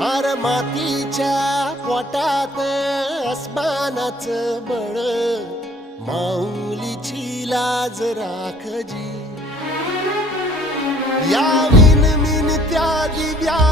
R मातीच्या पोटात अस्मानाचं बळ, माऊलीची लाज राखजी. या विनमिन त्या दिव्या